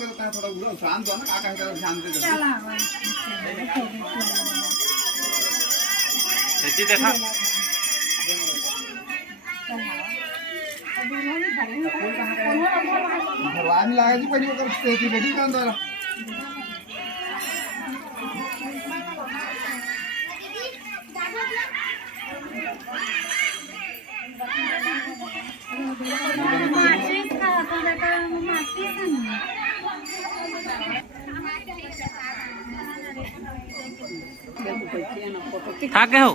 करता है थोड़ा उड़ा शांत हो ना काका की तरफ ध्यान दे ऐसी देखा भरवाने लगा जी पड़ी कर स्थिति बेटी का अंदर था के हो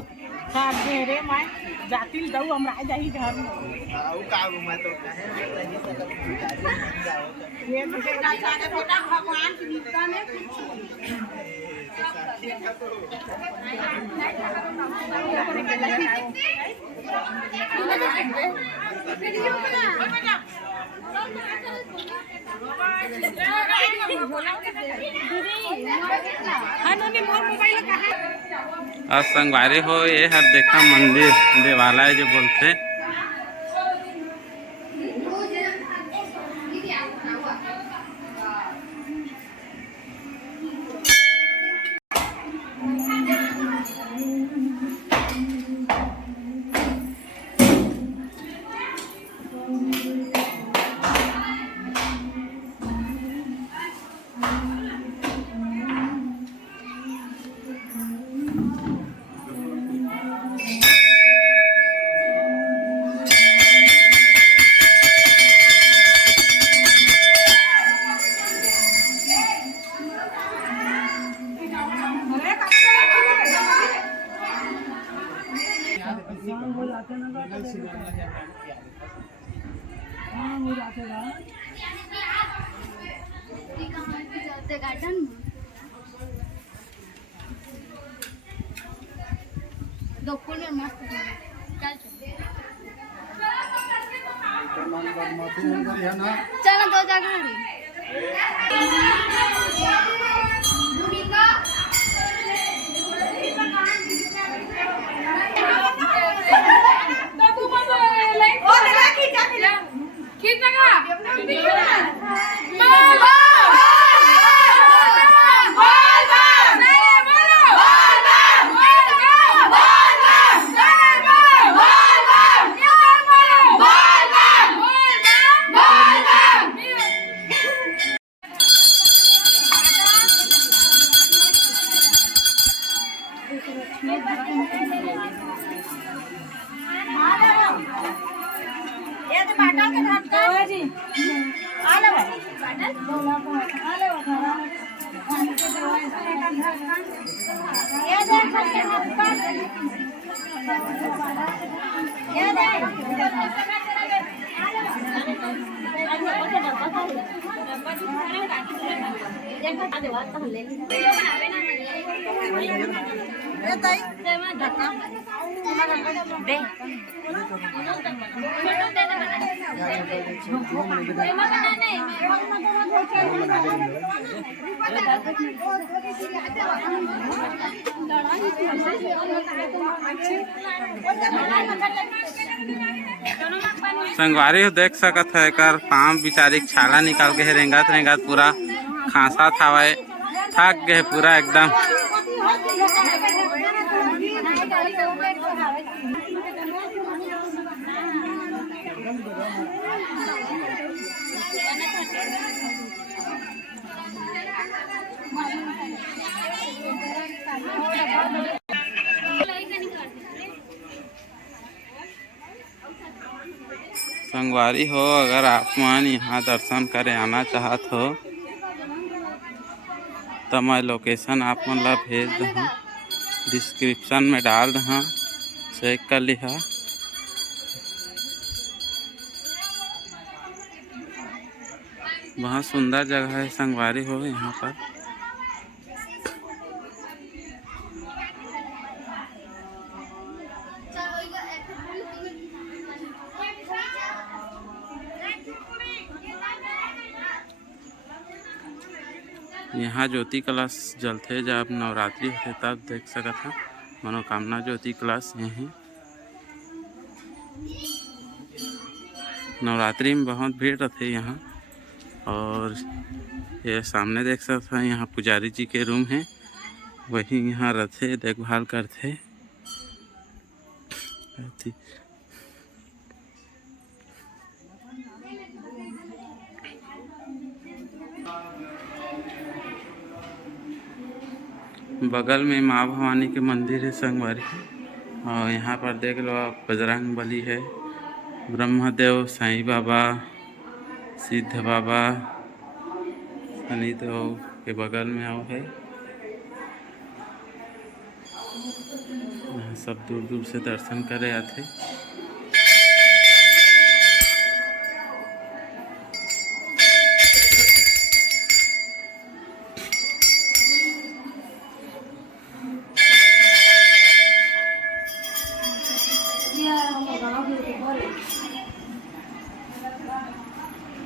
रे मैं जातिल दऊ हम राज जाई घर में आओ का मैं तो ये मुझे का छोटा भगवान की निष्ठा में और संगवारी हो ये हर देखा मंदिर देवालय जो बोलते गार्डन दो फूल में मस्त चलो दो जगह संगवारी हो देख सकत है कर पाँव बिचारी छाला निकाल के रेंगत रेंगत पूरा खांसा थावे थक गए पूरा एकदम संगवारी हो अगर आप मन यहाँ दर्शन करे आना चाहत हो तो मैं लोकेशन आप मन ला भेज दूँ डिस्क्रिप्शन में डाल दूँ चेक कर लिहा। बहुत सुंदर जगह है संगवारी हो यहाँ पर। यहाँ ज्योति कलश जलते जब नवरात्रि होते तब देख सकत है मनोकामना ज्योति कलश यहीं नवरात्रि में बहुत भीड़ रहती है यहाँ। और ये सामने देख सकते हैं, यहाँ पुजारी जी के रूम है, वही यहाँ रहते देखभाल करते। बगल में माँ भवानी के मंदिर है संगवारी, और यहाँ पर देख लो आप बजरंग बली है, ब्रह्मदेव, साईं बाबा, सिद्ध बाबा, शनिदेव के बगल में आओ है। यहाँ सब दूर दूर से दर्शन करे आते।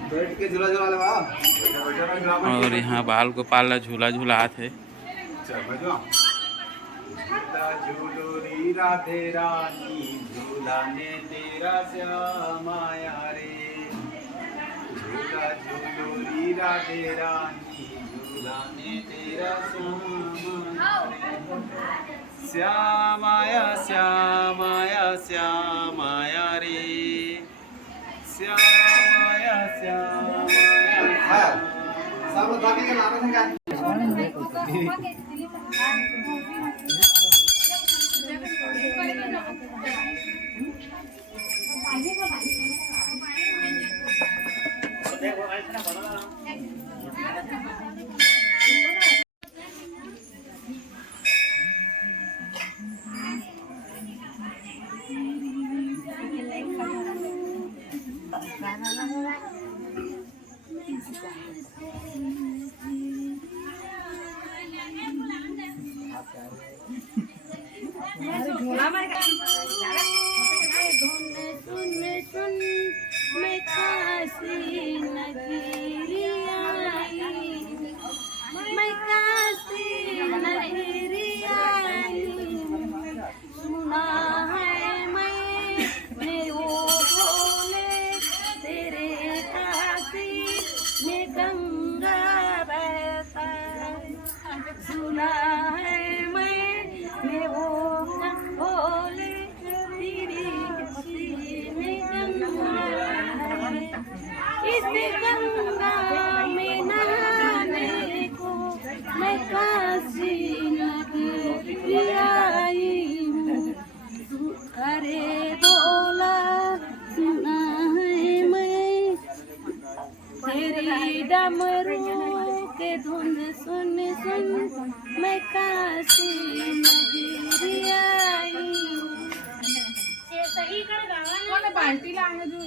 बैठ के झूला झूला लगा। और यहाँ बाल गोपाल झूला झूला आते। झूलो री राधे रानी, झूला ने तेरा श्यामाया रे। झूला झूलो री राधे रानी, झूला ने तेरा श्यामाया श्यामाया श्यामाया रे। श्यामाया श्यामाया सब लोग के नाम है। डमरू के धुन सुन सुन मैं काशी नगरी आई। ये सही कर गावा ना। कौन बाल्टी लांगे जो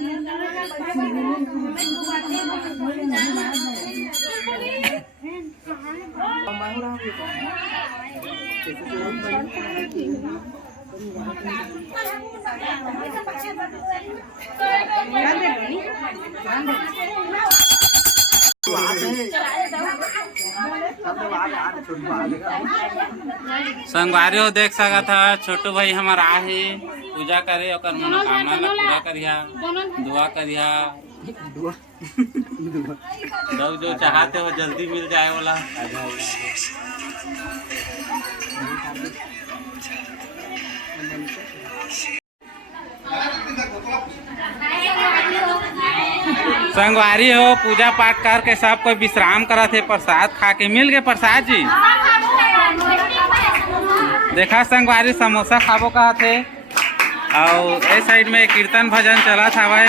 संगवारी हो देख सका था, छोटू भाई हमारा आहे पूजा करे और मनोकामना ला पूरा करिया, दुआ करिया, जो चाहते हो जल्दी मिल जाए वाला। संगवारी हो पूजा पाठ करके सब कोई विश्राम करा थे, प्रसाद खा के मिल गए प्रसाद जी। देखा संगवारी समोसा खाबो कहा थे, और ए साइड में कीर्तन भजन चला था भाई।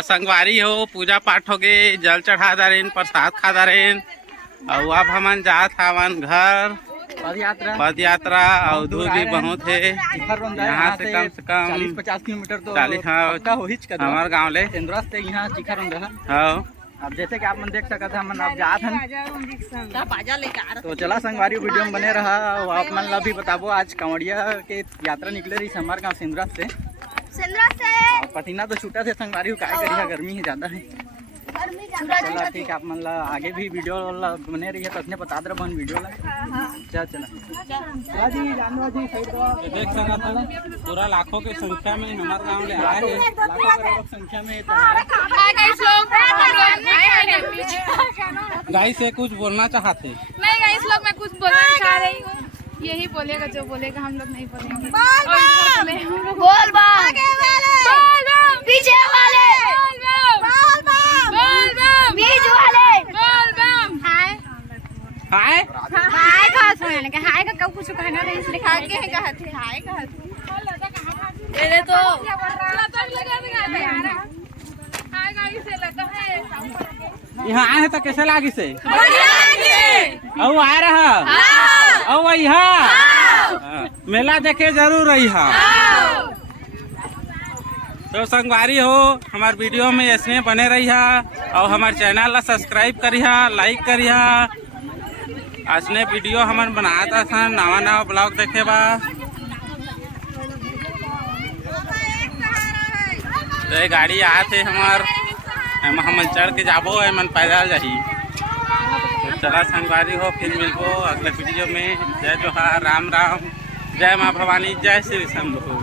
तो संगवारी हो पूजा पाठ हो गए, जल चढ़ा दारेन, प्रसाद खा दारेन और अब हमन जात हवन घर पद यात्रा और दूर भी बहुत है यहाँ से कम 40-50 किलोमीटर तो 40 हाँ हो हिच कर हमारे गाँव ले इंद्रा से यहाँ चिखा रहा। हाँ। अब जैसे कि आप मन देख सकते हैं, मन अब जात हैं तो चला संगवारी वीडियो में बने रहा। और आप मन ला भी बताबो आज कांवड़िया के यात्रा निकले रही हमारे गाँव सिंदरा से। और पटीना तो छूटा थे संगवारी काय करिया, गर्मी है ज़्यादा है। चला ठीक है, आप मन ला आगे भी वीडियो बने रही है तो अपने बता दे बन वीडियो ला। चला चला जी जानवा जी सही देख सकते हैं पूरा लाखों की संख्या में हमारे गाँव ले आए हैं, लाखों करोड़ संख्या में। गाइस से कुछ बोलना चाहते नहीं गाइस लोग, मैं कुछ बोलना चाह रही हूँ। यही बोलेगा जो बोलेगा, हम लोग नहीं बोलेंगे। बोल पीछे वाले, बीच वाले, हाय हाय हाय कहा सुनने के हाय का कब कुछ कहना नहीं, इसलिए खा के कहा थे हाय कहा थे। ये तो हाय गाइस से लगा है यहाँ आए हैं तो कैसे लागी से औ आ रहा औ यहाँ मेला देखे जरूर रही हा। तो संगवारी हो हमारे वीडियो में ऐसे बने रही और हमारे चैनल ला सब्सक्राइब करिहा, लाइक करिहा। ऐसे वीडियो हमन बनाता था, नवा ब्लॉग देखे बा। तो ये गाड़ी आते हमार हमन चढ़ के जाबो, मन पैदल जाही। तो चला संगवारी हो, फिर मिलबो अगले वीडियो में। जय जोहार, राम राम, जय माँ भवानी, जय श्री शंभू।